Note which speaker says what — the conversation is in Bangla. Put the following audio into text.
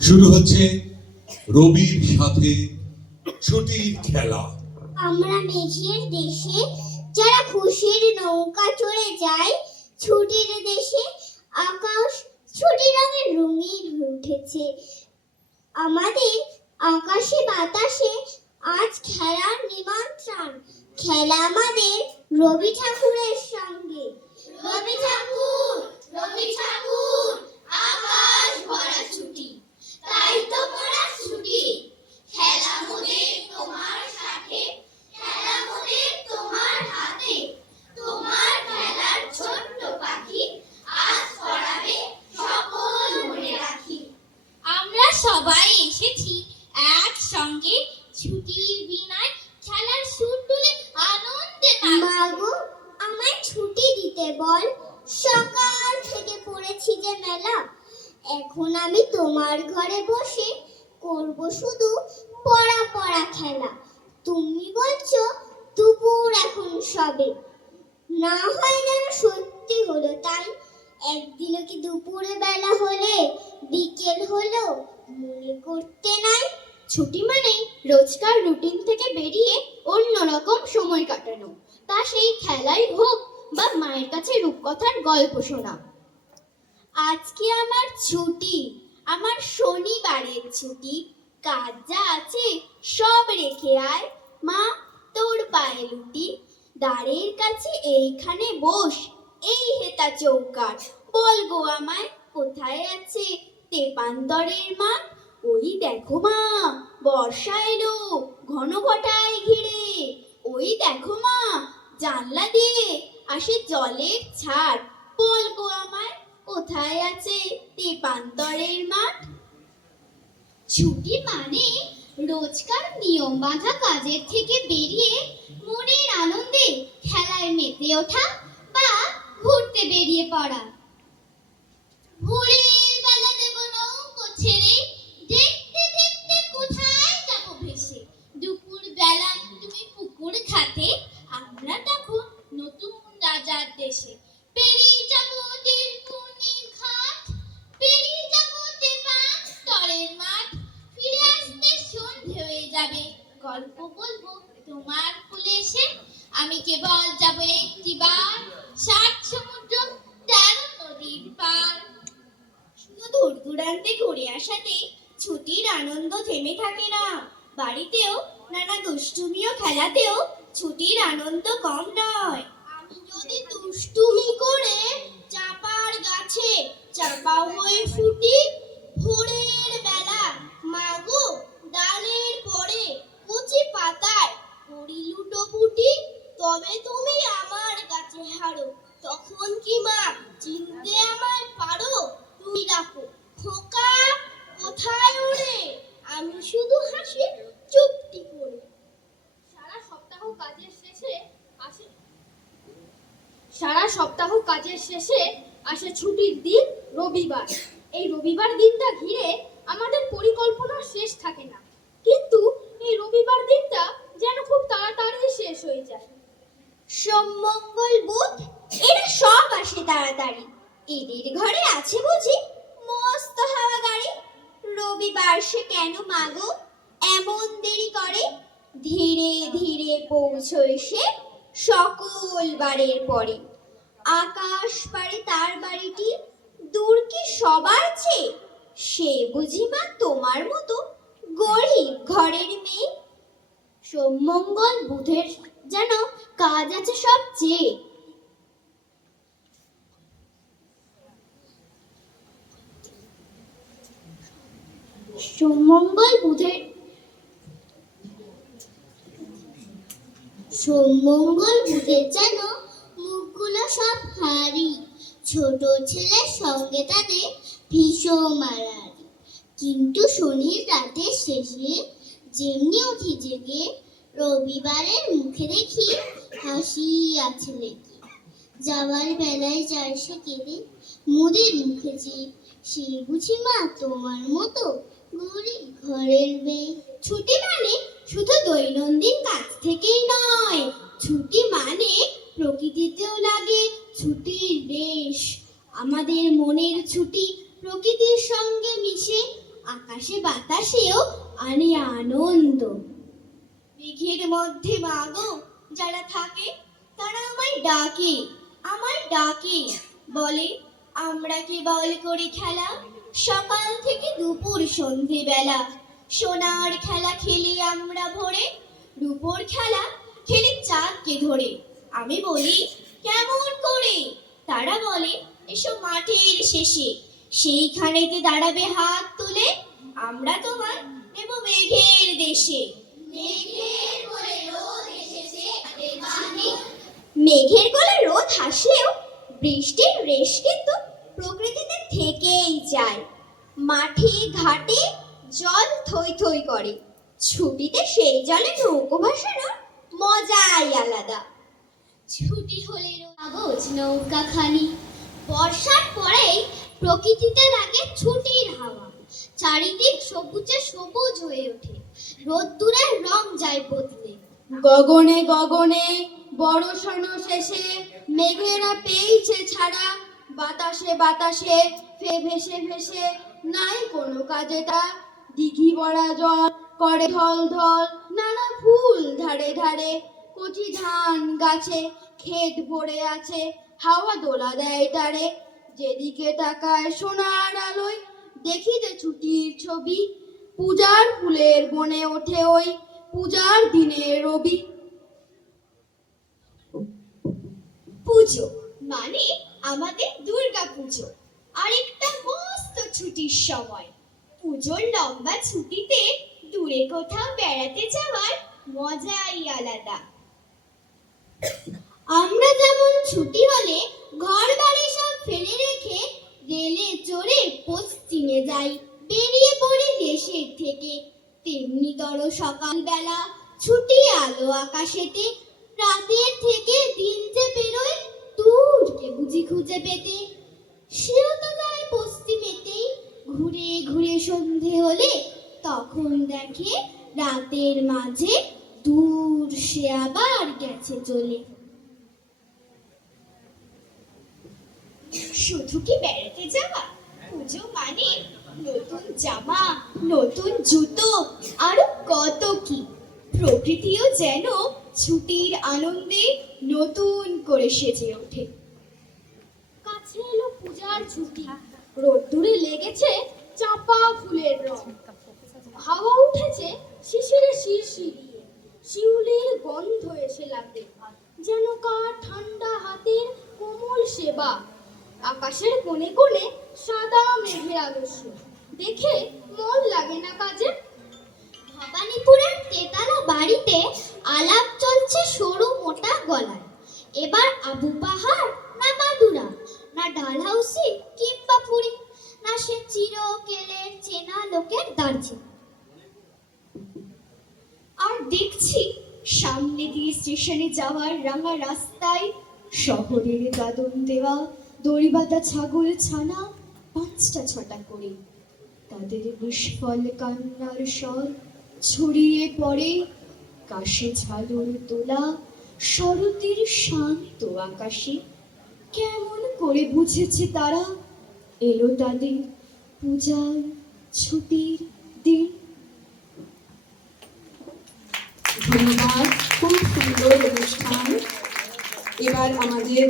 Speaker 1: শুরু হচ্ছে রবির সাথে ছুটির খেলা।
Speaker 2: আমরা মেঘের দেশে যারা খুশির নৌকা চড়ে যায়, ছুটির দেশে আকাশ ছুটি রঙের রঙিন উঠেছে। আমাদের আকাশে বাতাসে আজ খেলার নিমন্ত্রণ। খেলা আমাদের রবি ঠাকুরের সঙ্গে। রবি ঠাকুর রবি ঠাকুর, আকাশ ভরা ছুটি তাই তো মোরা ছুটি খেলা মোদের তোমার সাথে খেলা মোদের তোমার হাতে তোমার খেলার ছোট্ট পাখি আজ পড়াবে সকল মনে রাখি
Speaker 3: আমরা সবাই এসেছি একসঙ্গে ছুটির বিনায় খেলার সুর তুলে আনন্দে নাচ
Speaker 2: মাগো আমায় ছুটি দিতে বল সকাল থেকে পড়েছি যে মেলা এখন আমি তোমার ঘরে বসে করব শুধু পড়া পড়া খেলা। তুমি বলছো দুপুর এখন সবে। না হয় যেন সত্যি হলো তাই। একদিনও কি দুপুরে বেলা হলে, বিকেল হলো, মনে করতে নাই।
Speaker 3: ছুটি মানেই রোজকার রুটিন থেকে বেরিয়ে অন্যরকম সময় কাটানো। তা সেই খেলাই হোক বা মায়ের কাছে রূপকথার গল্প শোনা। আজকে আমার ছুটি। আমার শনিবারের ছুটি। কাজ যা আছে সব রেখে আয়। মা, তোর পায়ে লুটি। দ্বারের কাছে এইখানে বস। এই হেতা চৌকাট বল গো আমায়, কোথায় আছে তেপান্তরের মা? ওই দেখো মা, বর্ষা এলো, ঘন ঘটায় ঘিরে। ওই দেখো মা, জানলা দিয়ে আসে জলের ছাড়। বল গো আমায় কোথায় আছে তেপান্তরের মাঠ? ছুটি মানে রোজকার নিয়ম বাঁধা কাজের থেকে বেরিয়ে মনের আনন্দে খেলায় মেতে ওঠা বা ঘুরতে বেরিয়ে পড়া। আমি কেবল যাব একটি বার ষাট সমুদ্র, তেরো নদীর পার। দূর দূরান্তে ঘুরে আসাতে ছুটির আনন্দ থেমে থাকে না। বাড়িতেও নানা দুষ্টুমিও খেলাতেও ছুটির আনন্দ কম নয়। আমি যদি দুষ্টুমি করে চাপার গাছে চাপা হয়ে ফুটি ভোরের বেলা মাগো ডালের পরে কচি পাতায় করি লুটো পুটি তবে তুমি আমার কাছে হারো। তখন কি মা চিনতে আমার পারো? তুমি ডাকো খোকা কোথায় ওরে? আমি শুধু হাসি, চুপটি করে।
Speaker 4: সারা সপ্তাহ কাজের শেষে আসে সারা সপ্তাহ কাজের শেষে আসে ছুটির দিন, রবিবার। এই রবিবার দিনটা ঘিরে আমাদের পরিকল্পনা শেষ থাকে না। কিন্তু এই রবিবার দিনটা যেন খুব তাড়াতাড়ি শেষ হয়ে যায়।
Speaker 2: সোম, মঙ্গল, বুধ, এরা সব আসে তাড়াতাড়ি। এদের ঘরে আছে বুঝি মস্ত হাওয়া গাড়ি। রবিবার সে কেন মাগো? এমন দেরি করে? ধীরে ধীরে পৌঁছয় সে সকল বারের পরে। আকাশ পারে তার বাড়িটি, দূর কি সবার চেয়ে? সে বুঝি মা তোমার মতো গরিব ঘরের মেয়ে।
Speaker 3: সোমমঙ্গল বুধের যেন কাজ আছে সবচেয়ে সোমমঙ্গল বুধের
Speaker 2: সোমমঙ্গল বুধের যেন মুখগুলো সব হারি ছোট ছেলের সঙ্গে তাদের ভীষণ মারারি কিন্তু শনির রাতের শেষে যেমনি উঠি জেগে রবিবারের মুখে দেখি হাসি আছে লেগে যাওয়ার বেলায় যায় সে কেঁদে মুদের মুখে যে, সে বুঝি মা তোমার মতো গরিব ঘরের মেয়ে। ছুটি মানে শুধু দৈনন্দিন কাজ থেকেই নয়, ছুটি মানে প্রকৃতিতেও লাগে ছুটির রেশ আমাদের মনের ছুটি প্রকৃতির সঙ্গে মিশে,
Speaker 3: আকাশে বাতাসেও আনে আনন্দ। মেঘের মধ্যে মাগো যারা থাকে, তারা আমায় ডাকে আমায় ডাকে। বলে, আমরা কি বল করি খেলা? সকাল থেকে দুপুর সন্ধে বেলা সোনার খেলা খেলি আমরা ভোরে, রূপোর খেলা খেলি চাঁদকে ধরে। আমি বলি, কেমন করে? তারা বলে, এসো মাঠের শেষে, সেইখানেতে দাঁড়াবে হাত তুলে। আমরা তোমার নেব মেঘের দেশে। মেঘের কোলে রোদ হাসলেও বৃষ্টির রেশ কিন্তু প্রকৃতিতে থেকেই যায়। মাঠে, ঘাটে জল থই থই করে। ছুটিতে সেই জলে নৌকো ভাসানোর মজাই আলাদা। ছুটি হলে কাগজ নৌকা খানি বর্ষার পরেই প্রকৃতিতে লাগে ছুটির হাওয়া। চারিদিক সবুজে সবুজ হয়ে ওঠে। রোদ্দুরের রং যায় বদলে।
Speaker 4: গগনে গগনে বড় শেষে মেঘেরা পেয়েছে ছাড়া। বাতাসে বাতাসে, ফে ভেসে ভেসে নাই কোনো কাজে তা। দিঘি ভরা জল করে ঢল ঢল, নানা ফুল ধারে ধারে। কচি ধান গাছে ক্ষেত ভরে আছে, হাওয়া দোলা দেয় তারে। যেদিকে তাকায় সোনার আলোয়, দেখি যে ছুটির ছবি। পূজার ফুলের বনে ওঠে ওই, পূজার দিনে রবি।
Speaker 3: পুজো মানে আমাদের দুর্গা পুজো। আরেকটা মস্ত ছুটির সময়। পুজোর লম্বা ছুটিতে দূরে কোথাও বেড়াতে যাওয়ার মজাই আলাদা। আমরা যেমন ছুটি হলে ঘর বাড়ি সব ফেলে রেখে রেলে চড়ে পশ্চিমে যাই, বেরিয়ে পড়ি দেশের থেকে। তেমনি তর সকালবেলা ছুটি আলো আকাশেতে রাতের থেকে দিন যে বেরোয় দূরকে বুঝি খুঁজে পেতে। সেও তো যায় পশ্চিমেতেই ঘুরে ঘুরে সন্ধে হলে তখন দেখে রাতের মাঝে দূর সে আবার গেছে চলে। শুধু কি বেড়াতে যাওয়া? পুজো মানে নতুন জামা, নতুন জুতো, আরও কত কি? প্রকৃতিও যেন ছুটির আনন্দে নতুন করে সেজে ওঠে।
Speaker 5: কাছে এলো পূজার ছুটি রোদ্দুরে লেগেছে চাপা ফুলের রং। হাওয়া উঠেছে শিশিরে শিরশিরিয়ে শিউলির গন্ধ এসে লাগে যেন কার ঠান্ডা হাতের কোমল সেবা। আকাশের কোণে কোণে সাদা মেঘের আদর্শ। দেখে মন লাগে না কাজে
Speaker 3: ভবানীপুরের তেতালা বাড়িতে আলাপ চলছে সরু মোটা গলায়। এবার আবু পাহাড় না মাদুরা না ডালহাউসি কিংবা পুরী, না সে চির কেলের চেনা লোকের দার্জি আর দেখছি সামনে দিয়ে স্টেশনে যাওয়ার রাঙা রাস্তায়, শহরের দাদন দেওয়া, দড়িবাঁধা ছাগল ছানা, পাঁচটা ছটা করে। তাদের বিস্ফল কান্নার স্বর ছড়িয়ে পড়ে কাশে ঝালর তোলা, শরতের শান্ত আকাশে কেমন করে বুঝেছে তারা? এলো তাদের পূজার ছুটির দিন।
Speaker 6: ধন্যবাদ, খুব সুন্দর অনুষ্ঠান। এবার আমাদের